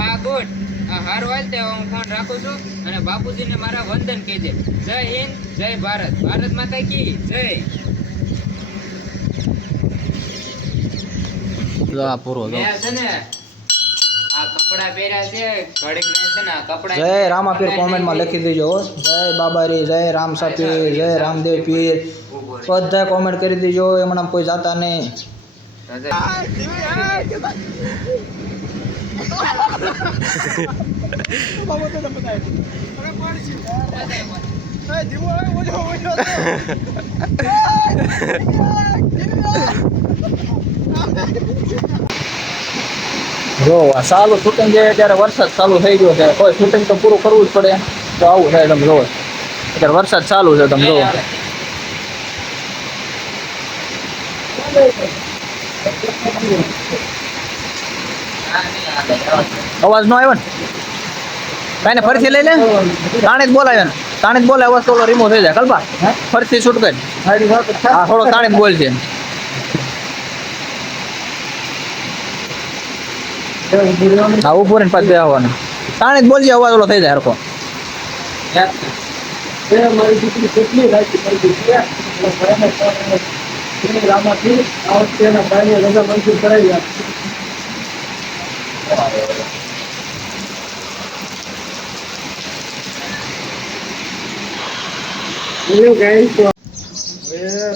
હા ગુડ હાર વાલ તે હું ફોન રાખું છું અને બાપુજીને મારા વંદન કહેજે. જય હિન્દ, જય ભારત, ભારત માતા કી જય. પૂરો મેં છે ને આ કપડા પહેર્યા છે ઘડીક છે ને આ કપડા. જય રામાપીર કોમેન્ટમાં લખી દેજો. જય બાબારી, જય રામ સાપીર, જય રામદેવ પીર, બધા કોમેન્ટ કરી દેજો. એમણે કોઈ જાતા નહીં. જો ચાલુ શૂટિંગ છે ત્યારે વરસાદ ચાલુ થઈ ગયો છે. કોઈ શૂટિંગ તો પૂરું કરવું જ પડે. તો આવું થાય. તમે જોવો અત્યારે વરસાદ ચાલુ છે. તમે જોવો અવાજ નો આવ્યો ને કાંઈ ફરીથી લઈ લે. તાણે જ બોલાવે ને તાણે જ બોલે. અવાજ તો રિમૂવ થઈ જાય. કલ્પા ફરીથી શૂટ કરી. હા થોડો તાણે જ બોલ છે. હા ઉભો રહીને પાછું આવવાનું. તાણે જ બોલજે. અવાજ ઓલો થઈ જાય હરખો. મારી દીકરી કેટલી રાખી રામાથી આ વખતે એના ભાઈને રજા મંજૂર કરાવી આપી.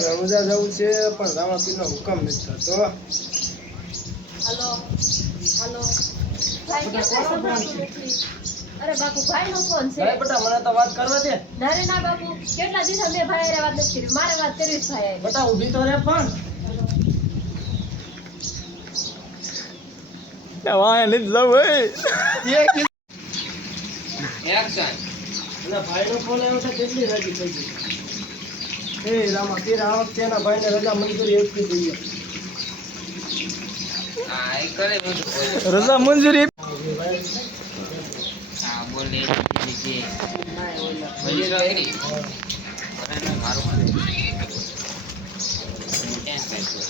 રણુજા જવું છે પણ રામાપીર નો હુકમ નથી થતો. હાલો હાલો ભાઈ અરે બાપુ ભાઈ નો ફોન છે. ભાઈ બેટા મને તો વાત કરવા દે. ના રે ના બાપુ કેટલા દિવસ મેં ભાઈ હારે વાત નથી કરી. મારે વાત કરવી છે ભાઈ. બેટા ઊભી તો રે પણ વાય નથી જવું. એક્શન. અને ભાઈનો ફોન આવ્યો છે કેટલી રાજી થઈ ગઈ. એ રામાપીર આ વખતે એના ભાઈને રજા મંજૂરી આપી દઈએ. હા એ કરે બધું. રજા મંજૂરી હા બોલે બીજી બોલી રોકડી મારું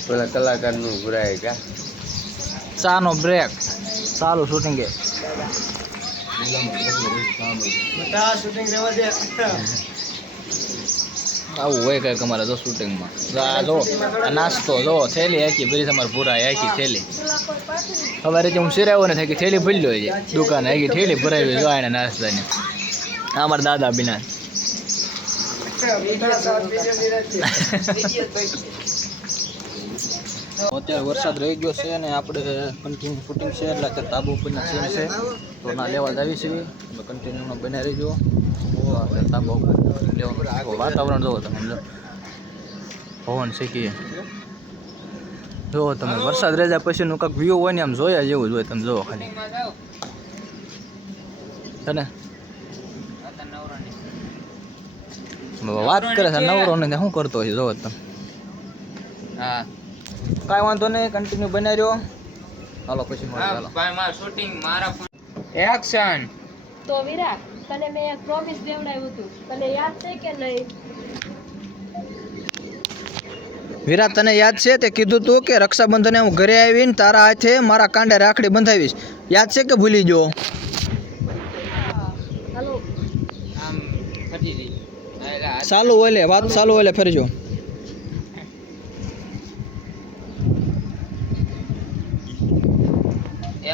પેલા કલાકારનું ભરાય કા ચાનો બ્રેક ચાલુ શૂટિંગ છે. બેટા શૂટિંગ રહેવા દે. આવું હોય કંઈક અમારે જો શૂટિંગમાં. આ જો આ નાસ્તો જો થેલી આખી ભરી તમારે પૂરા આખી થેલી. સવારે હું સિરાયો ને થાય કે થેલી ભરી લો છે દુકાને આખી થેલી ભરાવી જો એને નાસ્તાની. અમારા દાદા બિના અત્યારે વરસાદ રહી ગયો છે અને આપણે કન્ટિન્યુ શૂટિંગ છે એટલે અત્યારે તાબુ ઉપરના સીન છે તો ના લેવા જ આવી છે. કન્ટિન્યુમાં બને રહીજો. તાબુ લેવા વાતાવરણ જોવો તમે સમજો પવન શીખીએ જોવો તમે. વરસાદ રેજા પછીનું કાંઈક વ્યૂ હોય ને આમ જોયા જેવું જ હોય. તમે જોવો ખાલી છે ને વાત કરે છે નવરો ને શું કરતો હોય જોવો તમે. હા કાંઈ વાંધો નહીં કન્ટિન્યુ બનાવી રહ્યો. હાલો પછી મળીએ. હાલો ભાઈ મારું શૂટિંગ મારા એક્શન. તો વિરાટ તને મેં એક પ્રોમિસ દેવડાવ્યું હતું. તને યાદ છે કે નહીં? વિરાટ તને યાદ છે તે કીધું તું કે રક્ષાબંધને હું ઘરે આવીને તારા હાથે મારા કાંડે રાખડી બંધાવીશ. યાદ છે કે ભૂલી ગયો? હાલો આમ ફટી ગઈ. ચાલુ હોય લે વાત ચાલુ હોય લે ફરજો.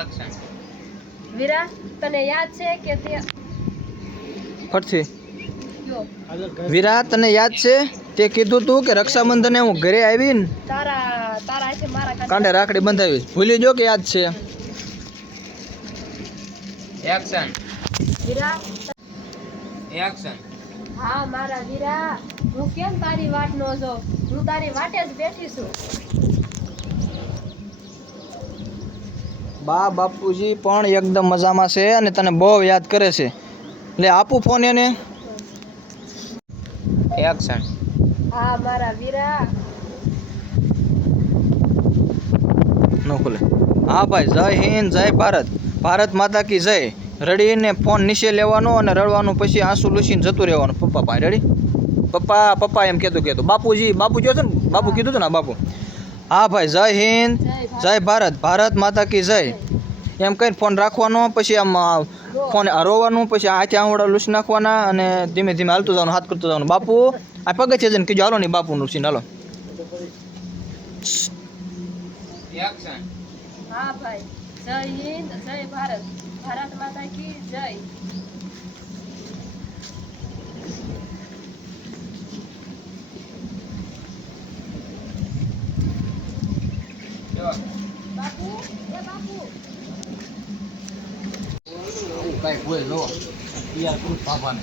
એક્શન. વિરાટ તને યાદ છે કે તે ફટથી જો વિરાટ તને યાદ છે તે કીધું તું કે રક્ષાબંધને હું ઘરે આવીને તારા હાથે મારા કાંડે રાખડી બંધાવીશ. ભૂલી ગયો કે યાદ છે? એક્શન. વિરાટ એક્શન. હા મારા વીરા હું કેમ તારી વાટ નો જો. હું તારી વાટે જ બેઠી છું. બા બાપુજી પણ એકદમ મજામાં છે અને તને બહુ યાદ કરે છે. લે આપું ફોન એને. એક્શન. હા મારા વીરા નો ખોલે. હા ભાઈ જય હિન્દ જય ભારત, ભારત માતા કી જય. રડીને ફોન નીચે લેવાનો અને રડવાનું પછી આંસુ લૂસીને જતું રહેવાનું. પપ્પા ભાઈ રેડી પપ્પા પપ્પા એમ કહેતું બાપુજી બાપુ જો છે ને બાપુ કીધું હતું ને બાપુ. હા ભાઈ જય હિન્દ જય ભારત, ભારત માતા કી જય. એમ કહીને ફોન રાખવાનો, પછી આમ ફોન હરોવાનું, પછી હાથે આંગળા લૂસી નાખવાના અને ધીમે ધીમે હાલતું જવાનું, હાથ કરતું જવાનું. બાપુ આ પગથિયે જઈને કીધું હાલો નહીં બાપુનું સીન હાલો. એક્શન. હા ભાઈ, જય હિન્દ, જય ભારત, ભારત માતા કી જય. જો બાપુ, એ બાપુ. કાંઈ કોઈ લો યાર કુલ પાપાને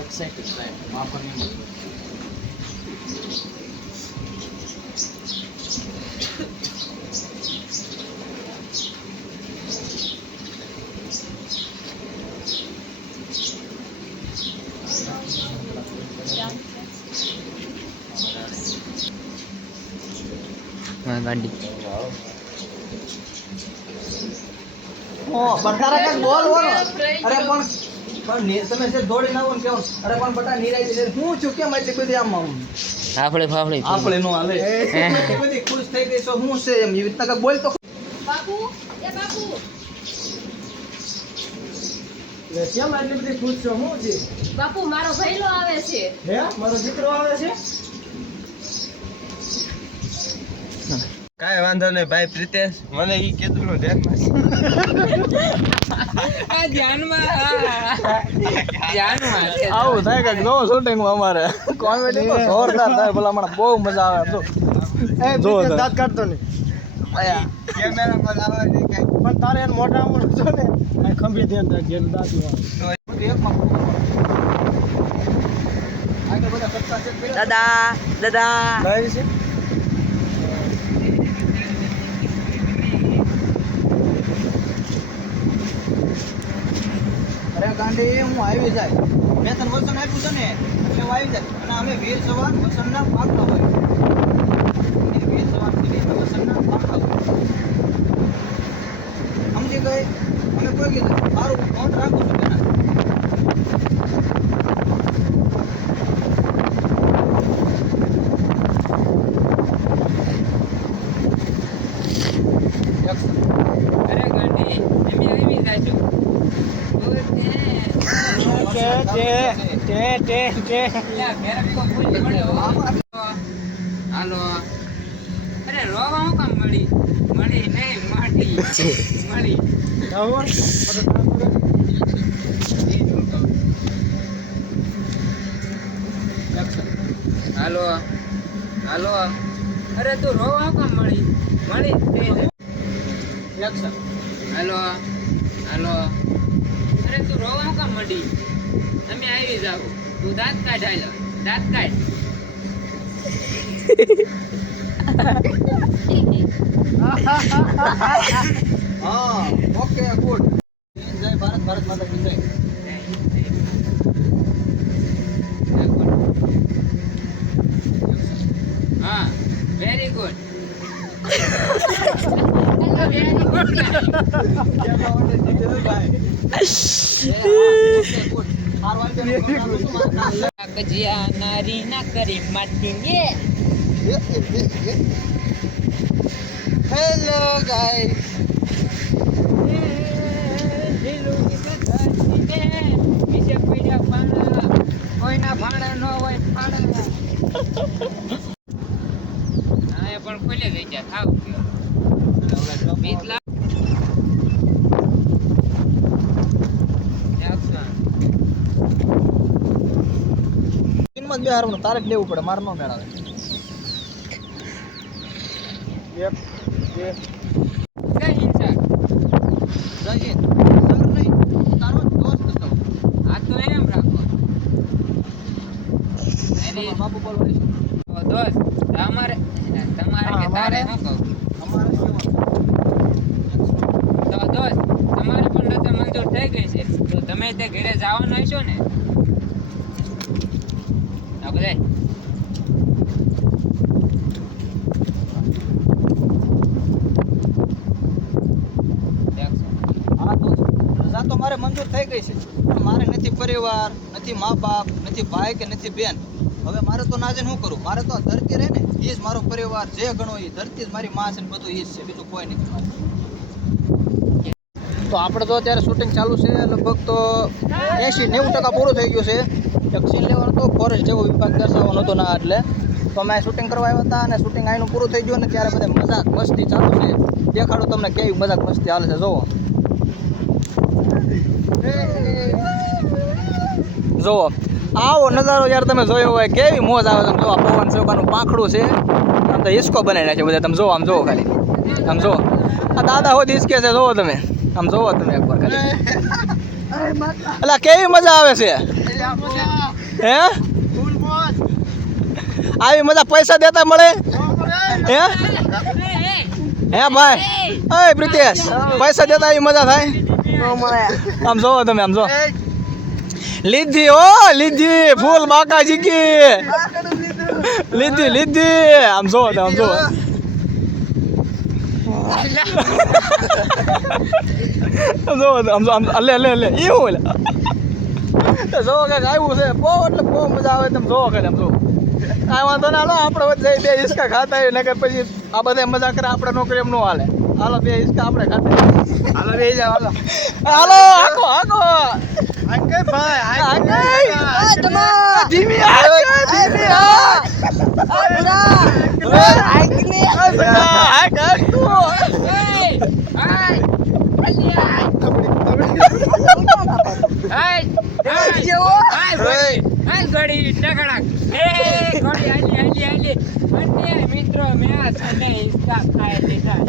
એક્સાઇટેડ થાય પાપાને. હા ગાડી બટારા કાંઈક બોલ બોલો. અરે પણ તમે જે દોડી નાખો ને કેવો, અરે પણ બટા નિરાઈ છે હું છું કેમ એટલી બધી આમ આપણે નો હાલે એટલી બધી ખુશ થઈ ગઈ છો હું છે એમ એવી રીતના કાંઈક બોલ તો. બાપુ, એ બાપુ. કેમ આટલી બધી ખુશ છો? શું છે? બાપુ, મારો ભઈલો આવે છે. હે મારો દીકરો આવે છે? કાંઈ વાંધો નહીં ભાઈ પ્રિતેશ, મને ઈ કીધું ધ્યાનમાં છે. આ ધ્યાનમાં છે. આવું થાય કાંઈક નવો શૂટિંગ અમારે કોમેડી તો જોરદાર થાય ભલા મને બહુ મજા આવે. જો એ બીજે દાંત કાઢતો નહીં. કેમેરામાં લાવવાની કાંઈ પણ તારે એને મોટા મોટું છો ને આ ખંભી ધ્યાન રાખજે એનું દાંત નું આવે. દાદા ભાઈ છે અરે ગાંડી હું આવી જાય, મેં તને વસન આપ્યું છે ને એટલે હું આવી જાય. અને અમે વીર સવાર વસનના પાકતા હોય, એ વીર સવાર વસનના પાકતા હોય. સમજી ગઈ? અમે કોઈ કીધું મારું ફોન રાખું છું પેલા. અરે ગાંડી એમ આવી જાજો. હાલો. અરે રોવા હું કામ મળી નહીં માટી મળી. હાલો હાલો. અરે તું રોવા હું કામ મળી હાલો હાલો. અરે તું રોવા હું કામ મળી? તમે આવી જાવ. તું દાંત કાઢ, હાલો દાંત કાઢ. હા ઓકે ગુડ. જય ભારત, ભારત માતા કી જય. હા વેરી ગુડ. કજિયા નારી ના કરી માટી. Hello guys. કોઈના ભાડા ન હોય ભાડા. હા એ પણ ખોલે લઈ જા થાવ ગયો. કિંમત બે હારવાનું તારે જ લેવું પડે, મારે નો મેળાવે. એક બે કઈ હિંસા? જય હિન્દ. સર નહીં, તારો દોસ્ત હતો. આ તો એમ રાખો. અરે બાપુ બોલવાની છે. દોસ્ત તમારે કે તારે શું કહું? અમારે શું? તો દોસ્ત તમારે પણ રજા મંજૂર થઈ ગઈ છે, તો તમે તે ઘરે જવાના હશો ને? આ બધા હા તો રજા તો મારે મંજૂર થઈ ગઈ છે, પણ મારે નથી પરિવાર, નથી મા બાપ, નથી ભાઈ કે નથી બેન. હવે મારે તો ના જઈને શું કરું? મારે તો આ ધરતી રહે ને ઈ જ મારો પરિવાર જે ગણો એ ધરતી જ મારી માં છે ને બધું ઈ જ છે બીજું કોઈ નહીં. તો આપણે તો અત્યારે શૂટિંગ ચાલુ છે લગભગ તો 80-90% પૂરું થઈ ગયું છે. એક સીન લેવાનો તો ફોરેસ્ટ જેવો વિભાગ દર્શાવવાનો હતો ના એટલે તો અમે શૂટિંગ કરવા આવ્યા હતા અને શૂટિંગ અહીંનું પૂરું થઈ ગયું ને ત્યારે બધે મજાક મસ્તી ચાલુ છે. દેખાડું તમને કેવી મજાક મસ્તી હાલે છે જોવો જોવો આવો નજારો યાર તમે જોયો હોય કેવી મોજ આવે. તમે જો પવન ચોકાનું પાંખડું છે આમ તો હિસકો બનાવી નાખે બધા. તમે જોવો આમ જોવો ખાલી આમ જોવો આ દાદા હોત હિસકે છે જોવો તમે આમ જોવો તમે એકવાર ખાલી એટલે કેવી મજા આવે છે હે આવી મજા પૈસા દેતા મળે હે હે ભાઈ એ પ્રિતેશ પૈસા દેતા આવી મજા થાય આમ જોવો તમે આમ જો લીધી ઓ લીધી ફૂલ બાકાજી કી લીધી લીધી આમ જોવો તમે આમ જોવો લે લે લે એવું જોવો કે આવ્યું છે બહુ એટલે બહુ મજા આવે તમે જોવો કે આમ જોવો કાંઈ વાંધો ના હાલો આપણે વચ્ચે બે હિસકા ખાતા હોય નકર પછી આ બધા મજા કરે આપણે નોકરી એમ ન હાલે. હાલો બે હિસકા આપણે ખાતા હાલો બે જાવ હાલો હાલો આખો આખો ધીમી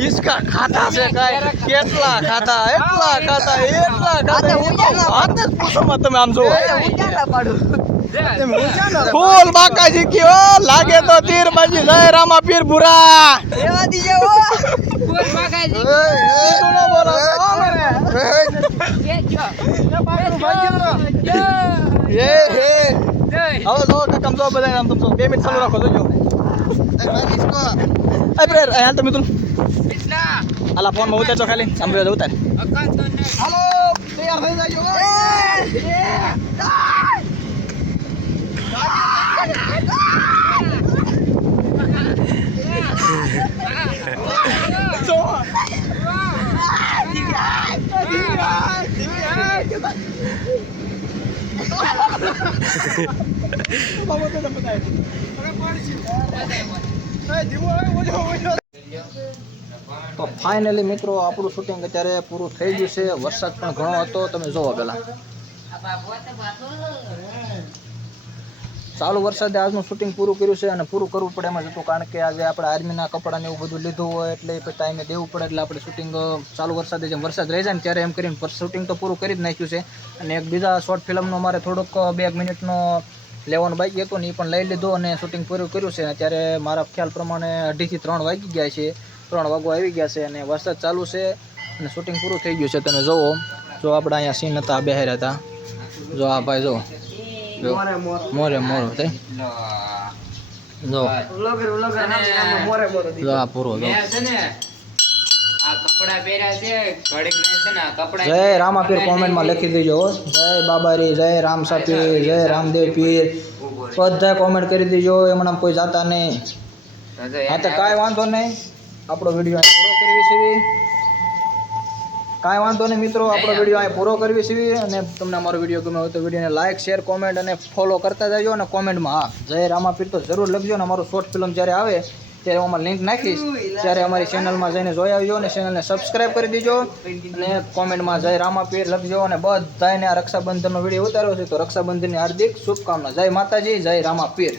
હિસકા ખાતા છે કાંઈ કેટલા ખાતા એટલા ખાતા એટલા ખાતા વાત જ પૂછો માં તમે આમ જોવો ફૂલ બાકાજી કયો લાગે તો તીર બાજી જય રામા પીર ભૂરા એવા દીજે ઓ ફૂલ બાકાજી સુનો બોલો એ હે હવે જો કમ જો બધા આમ તમે 2 મિનિટ ચાલુ રાખો જોજો એ પ્રેર હાલ તમે તું આલા ફોન માં ઉતારજો ખાલી સાંભળો ઉતાર હાલો તૈયાર થઈ જાજો તો ફાઇનલી મિત્રો આપણું શૂટિંગ અત્યારે પૂરું થઈ ગયું છે. વરસાદ પણ ઘણો હતો તમે જોવો પહેલા ચાલુ વરસાદે આજનું શૂટિંગ પૂરું કર્યું છે અને પૂરું કરવું પડે એમ જ હતું કારણ કે આજે આપણે આર્મીના કપડાને એવું બધું લીધું હોય એટલે પછી ટાઈમે દેવું પડે એટલે આપણે શૂટિંગ ચાલુ વરસાદે જેમ વરસાદ રહી જાય ને ત્યારે એમ કરીને શૂટિંગ તો પૂરું કરી જ નાખ્યું છે. અને એક બીજા શોર્ટ ફિલ્મનો મારે થોડોક 2 મિનિટનો લેવાનું બાકી હતું ને એ પણ લઈ લીધું અને શૂટિંગ પૂરું કર્યું છે. અત્યારે મારા ખ્યાલ પ્રમાણે 2:30 થી 3 વાગી ગયા છે 3 વાગવા આવી ગયા છે અને વરસાદ ચાલુ છે અને શૂટિંગ પૂરું થઈ ગયું છે. તમે જોવો જો આપણે અહીંયા સીન હતા બેહાર્યા હતા જો આ ભાઈ જો મોરે મોરો થઈ જો આ પૂરો જો જય રામા પીર કોમેન્ટમાં લખી દેજો જય બાબારી જય રામસા પીર જય રામદેવ પીર બધા કોમેન્ટ કરી દેજો એમના કોઈ જાતા નહીં. હા તો કાંઈ વાંધો નહીં આપણો વિડીયો પૂરો કરવી છે કાંઈ વાંધો નહીં મિત્રો આપણો વિડીયો અહીં પૂરો કરવી છે અને તમને અમારો વિડીયો ગમે હોય તો વિડીયોને લાઇક શેર કોમેન્ટ અને ફોલો કરતા જજો અને કોમેન્ટમાં હા જય રામા પીર તો જરૂર લખજો અને અમારું શોર્ટ ફિલ્મ જ્યારે આવે ત્યારે હું લિંક નાખીશ ત્યારે અમારી ચેનલમાં જઈને જોઈ આવજો અને ચેનલને સબસ્ક્રાઈબ કરી દેજો અને કોમેન્ટમાં જય રામા પીર લખજો અને બધાને આ રક્ષાબંધનનો વિડીયો ઉતાર્યો છે તો રક્ષાબંધનની હાર્દિક શુભકામના. જય માતાજી જય રામા પીર.